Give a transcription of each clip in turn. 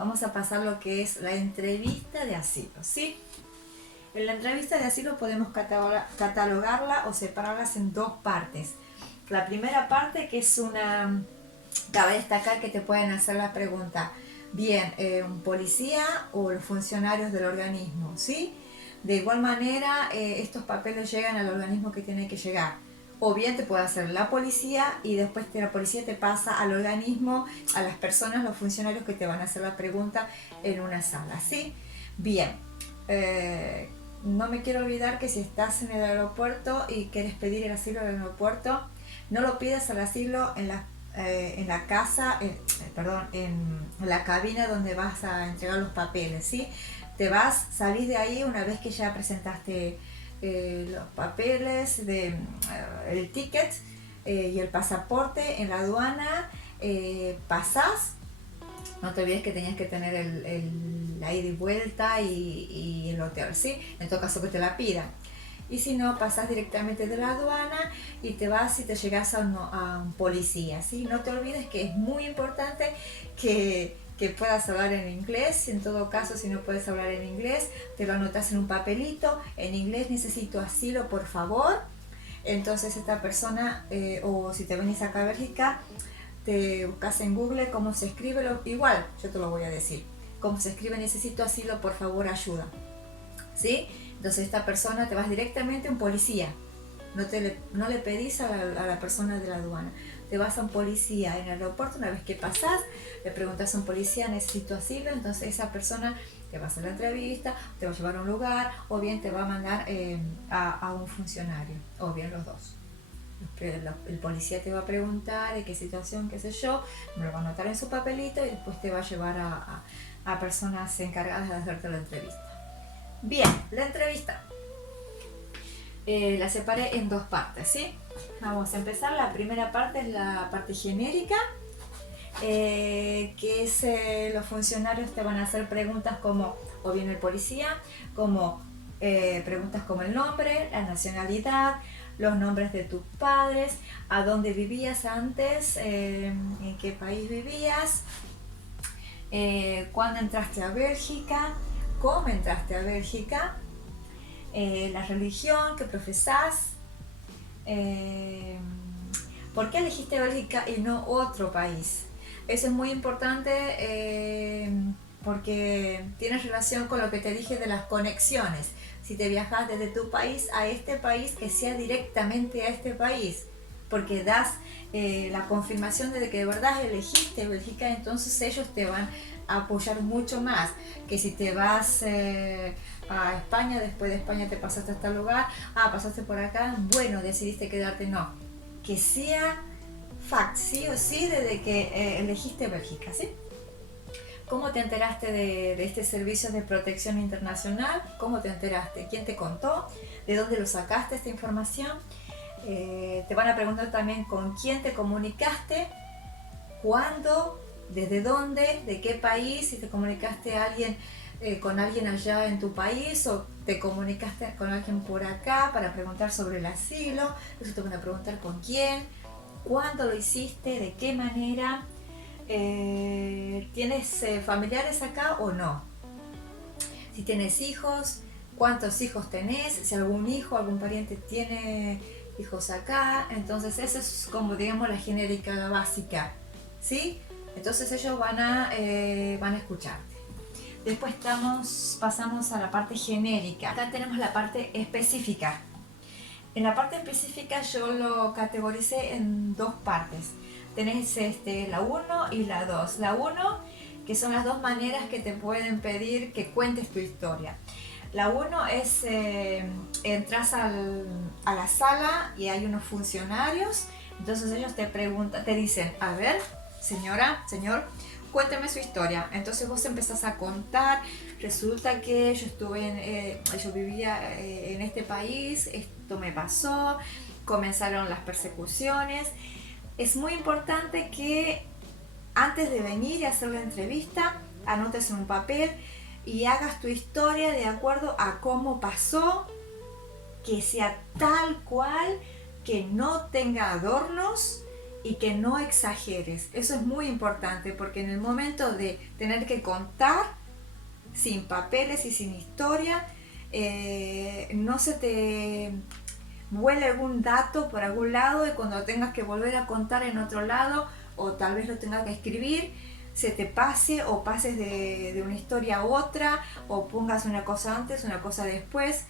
vamos a pasar lo que es la entrevista de asilo, ¿sí? En la entrevista de asilo podemos catalogarla o separarlas en dos partes. La primera parte, que es una... Cabe destacar que te pueden hacer la pregunta, bien, un policía o los funcionarios del organismo, ¿sí? De igual manera, estos papeles llegan al organismo que tiene que llegar. O bien te puede hacer la policía y después la policía te pasa al organismo, a las personas, los funcionarios que te van a hacer la pregunta en una sala, ¿sí? Bien, no me quiero olvidar que si estás en el aeropuerto y quieres pedir el asilo en el aeropuerto, no lo pidas al asilo en la casa, en la cabina donde vas a entregar los papeles, ¿sí? Salís de ahí una vez que ya presentaste los papeles, el ticket y el pasaporte en la aduana, pasás. No te olvides que tenías que tener la ida y vuelta y el hotel, ¿sí? En todo caso que te la pidan. Y si no, pasas directamente de la aduana y te vas y te llegas a un policía, ¿sí? No te olvides que es muy importante que puedas hablar en inglés. En todo caso, si no puedes hablar en inglés, te lo anotas en un papelito. En inglés, necesito asilo, por favor. Entonces esta persona, o si te venís acá a Bélgica, te buscas en Google cómo se escribe, igual yo te lo voy a decir, cómo se escribe necesito asilo, por favor, ayuda, ¿sí? Entonces esta persona, te vas directamente a un policía, no le pedís a la persona de la aduana, te vas a un policía en el aeropuerto. Una vez que pasás, le preguntas a un policía, necesito asilo. Entonces esa persona te va a hacer la entrevista, te va a llevar a un lugar, o bien te va a mandar a un funcionario, o bien los dos. El policía te va a preguntar de qué situación, qué sé yo, me lo va a anotar en su papelito y después te va a llevar a personas encargadas de hacerte la entrevista. Bien, la entrevista la separé en dos partes, ¿sí? Vamos a empezar. La primera parte es la parte genérica, que es los funcionarios te van a hacer preguntas como, o bien el policía, como preguntas como el nombre, la nacionalidad, los nombres de tus padres, a dónde vivías antes, en qué país vivías, cuándo entraste a Bélgica, cómo entraste a Bélgica, la religión que profesás, por qué elegiste Bélgica y no otro país. Eso es muy importante porque tiene relación con lo que te dije de las conexiones. Si te viajas desde tu país a este país, que sea directamente a este país, porque das la confirmación de que de verdad elegiste Bélgica. Entonces ellos te van a apoyar mucho más que si te vas a España, después de España te pasaste a este lugar, pasaste por acá, bueno, decidiste quedarte. No, que sea fact, sí o sí, desde que elegiste Bélgica, ¿sí? ¿Cómo te enteraste de este servicio de protección internacional? ¿Cómo te enteraste? ¿Quién te contó? ¿De dónde lo sacaste esta información? Te van a preguntar también con quién te comunicaste, cuándo, desde dónde, de qué país, si te comunicaste con alguien allá en tu país o te comunicaste con alguien por acá para preguntar sobre el asilo. Eso te van a preguntar con quién, cuándo lo hiciste, de qué manera. ¿Tienes familiares acá o no? Si tienes hijos, ¿cuántos hijos tenés? Si algún hijo, algún pariente tiene hijos acá. Entonces eso es como, digamos, la genérica, la básica, ¿sí? Entonces ellos van a escucharte. Después pasamos a la parte genérica. Acá tenemos la parte específica. En la parte específica yo lo categoricé en dos partes. Tenés la 1 y la 2. La 1, que son las dos maneras que te pueden pedir que cuentes tu historia. La 1 es, entras a la sala y hay unos funcionarios. Entonces ellos te dicen, a ver, señora, señor, cuénteme su historia. Entonces vos empezás a contar. Resulta que yo vivía en este país, esto me pasó, comenzaron las persecuciones. Es muy importante que antes de venir y hacer la entrevista, anotes en un papel y hagas tu historia de acuerdo a cómo pasó, que sea tal cual, que no tenga adornos y que no exageres. Eso es muy importante porque en el momento de tener que contar sin papeles y sin historia, no se te vuele algún dato por algún lado y cuando tengas que volver a contar en otro lado o tal vez lo tengas que escribir, se te pase o pases de una historia a otra o pongas una cosa antes, una cosa después.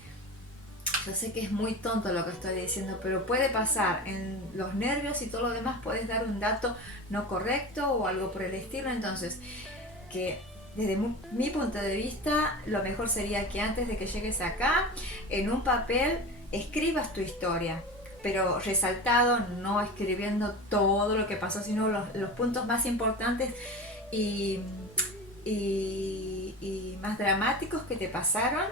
Yo sé que es muy tonto lo que estoy diciendo, pero puede pasar en los nervios y todo lo demás, puedes dar un dato no correcto o algo por el estilo. Entonces, que desde mi punto de vista, lo mejor sería que antes de que llegues acá, en un papel escribas tu historia, pero resaltado, no escribiendo todo lo que pasó, sino los puntos más importantes y más dramáticos que te pasaron,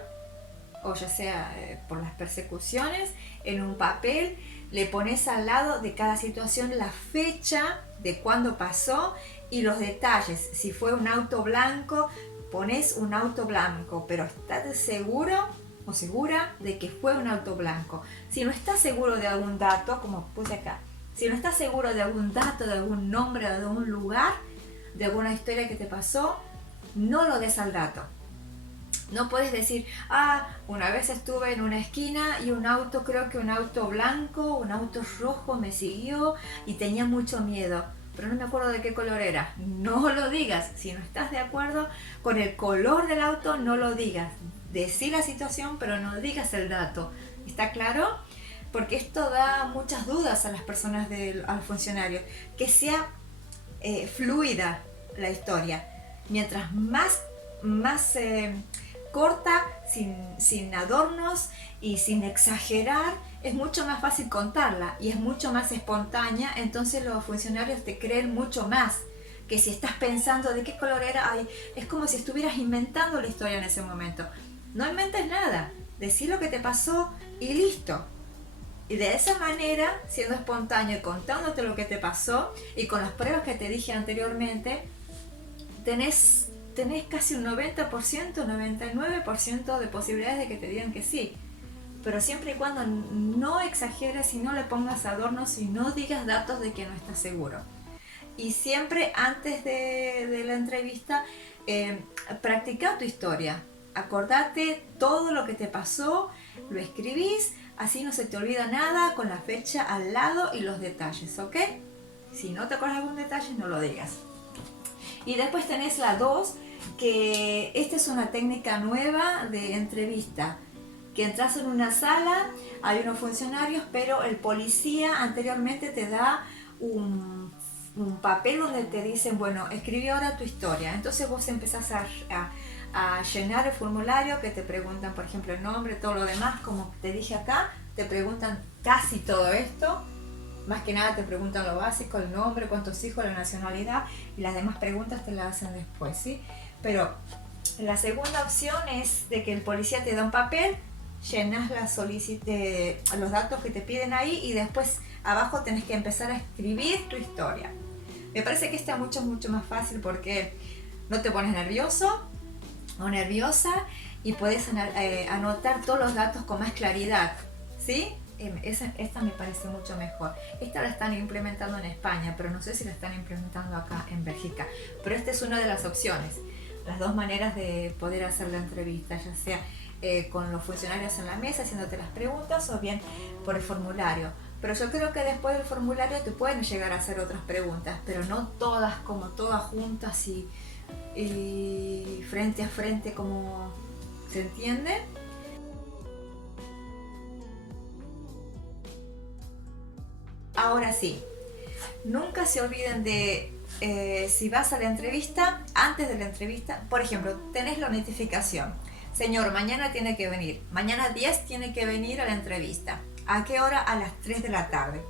o ya sea por las persecuciones, en un papel. Le pones al lado de cada situación la fecha de cuándo pasó y los detalles. Si fue un auto blanco, pones un auto blanco, pero estás seguro o segura de que fue un auto blanco. Si no estás seguro de algún dato, como puse acá, si no estás seguro de algún dato, de algún nombre, de algún lugar, de alguna historia que te pasó, no lo des al dato. No puedes decir, una vez estuve en una esquina y un auto, creo que un auto blanco, un auto rojo me siguió y tenía mucho miedo, pero no me acuerdo de qué color era. No lo digas. Si no estás de acuerdo con el color del auto, no lo digas. Decí la situación, pero no digas el dato. ¿Está claro? Porque esto da muchas dudas a las personas, a los funcionarios. Que sea fluida la historia. Mientras más corta, sin adornos y sin exagerar, es mucho más fácil contarla y es mucho más espontánea. Entonces los funcionarios te creen mucho más que si estás pensando de qué color era. Es como si estuvieras inventando la historia en ese momento. No inventes nada, decí lo que te pasó y listo. Y de esa manera, siendo espontáneo y contándote lo que te pasó y con las pruebas que te dije anteriormente, tenés casi un 90%, 99% de posibilidades de que te digan que sí. Pero siempre y cuando no exageres y no le pongas adornos y no digas datos de que no estás seguro. Y siempre antes de la entrevista, practica tu historia. Acordate todo lo que te pasó, lo escribís, así no se te olvida nada, con la fecha al lado y los detalles, ¿ok? Si no te acuerdas de algún detalle, no lo digas. Y después tenés la 2, que esta es una técnica nueva de entrevista, que entras en una sala, hay unos funcionarios, pero el policía anteriormente te da un papel donde te dicen, bueno, escribí ahora tu historia. Entonces vos empezás a llenar el formulario, que te preguntan, por ejemplo, el nombre, todo lo demás, como te dije acá, te preguntan casi todo esto. Más que nada te preguntan lo básico, el nombre, cuántos hijos, la nacionalidad, y las demás preguntas te las hacen después, ¿sí? Pero la segunda opción es de que el policía te da un papel, llenas los datos que te piden ahí y después abajo tenés que empezar a escribir tu historia. Me parece que está mucho más fácil porque no te pones nervioso o nerviosa y puedes anotar todos los datos con más claridad, ¿sí? Esta me parece mucho mejor. Esta la están implementando en España, pero no sé si la están implementando acá en Bélgica. Pero esta es una de las opciones, las dos maneras de poder hacer la entrevista, ya sea con los funcionarios en la mesa haciéndote las preguntas o bien por el formulario. Pero yo creo que después del formulario te pueden llegar a hacer otras preguntas, pero no todas como todas juntas y frente a frente, como ¿se entiende? Ahora sí, nunca se olviden de si vas a la entrevista, antes de la entrevista, por ejemplo, tenés la notificación. Señor, mañana tiene que venir. Mañana 10 tiene que venir a la entrevista. ¿A qué hora? A las 3 de la tarde.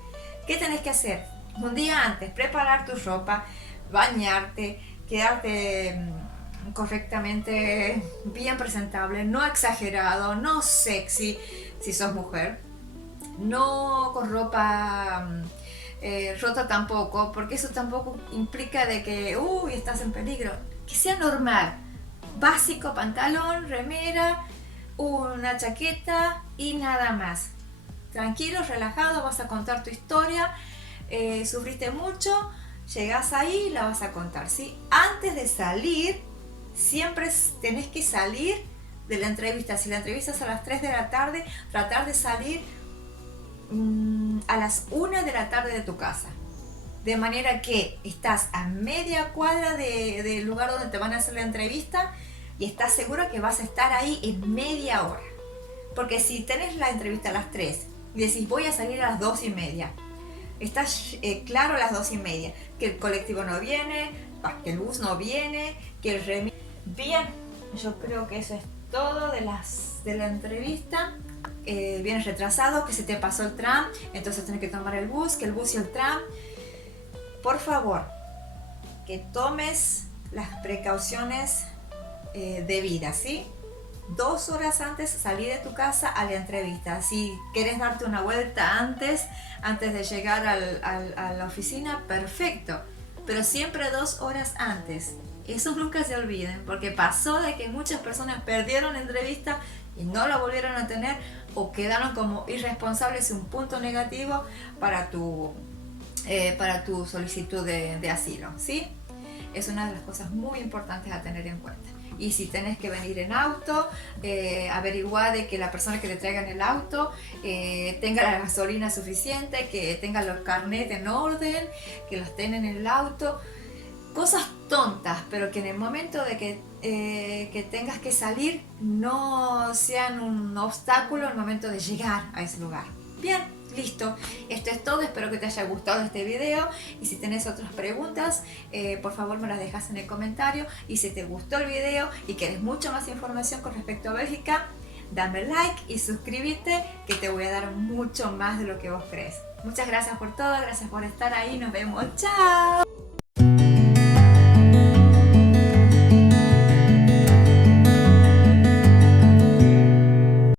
¿Qué tenés que hacer? Un día antes, preparar tu ropa, bañarte, quedarte correctamente bien presentable, no exagerado, no sexy si sos mujer, no con ropa rota tampoco, porque eso tampoco implica de que estás en peligro. Que sea normal, básico, pantalón, remera, una chaqueta y nada más. Tranquilo, relajado, vas a contar tu historia sufriste mucho, llegás ahí y la vas a contar, ¿sí? Antes de salir, siempre tenés que salir de la entrevista. Si la entrevista es a las 3 de la tarde, tratar de salir a las 1 de la tarde de tu casa. De manera que estás a media cuadra del lugar donde te van a hacer la entrevista y estás seguro que vas a estar ahí en media hora. Porque si tenés la entrevista a las 3 y decís voy a salir a las 2:30, estás claro a las 2:30 que el colectivo no viene, que el bus no viene, que el remis... Bien, yo creo que eso es todo de la entrevista. Vienes retrasado, que se te pasó el tram, entonces tienes que tomar el bus, que el bus y el tram. Por favor, que tomes las precauciones debidas, ¿sí? 2 horas antes salí de tu casa a la entrevista. Si quieres darte una vuelta antes de llegar a la oficina, perfecto. Pero siempre 2 horas antes. Eso nunca se olviden, porque pasó de que muchas personas perdieron la entrevista y no la volvieron a tener o quedaron como irresponsables, un punto negativo para tu solicitud de asilo, ¿sí? Es una de las cosas muy importantes a tener en cuenta. Y si tenés que venir en auto, averigua de que la persona que te traiga en el auto tenga la gasolina suficiente, que tenga los carnets en orden, que los tengan en el auto. Cosas tontas, pero que en el momento de que tengas que salir no sean un obstáculo al momento de llegar a ese lugar. Bien, listo. Esto es todo. Espero que te haya gustado este video. Y si tenés otras preguntas, por favor me las dejas en el comentario. Y si te gustó el video y querés mucha más información con respecto a Bélgica, dame like y suscríbete, que te voy a dar mucho más de lo que vos crees. Muchas gracias por todo. Gracias por estar ahí. Nos vemos. ¡Chao!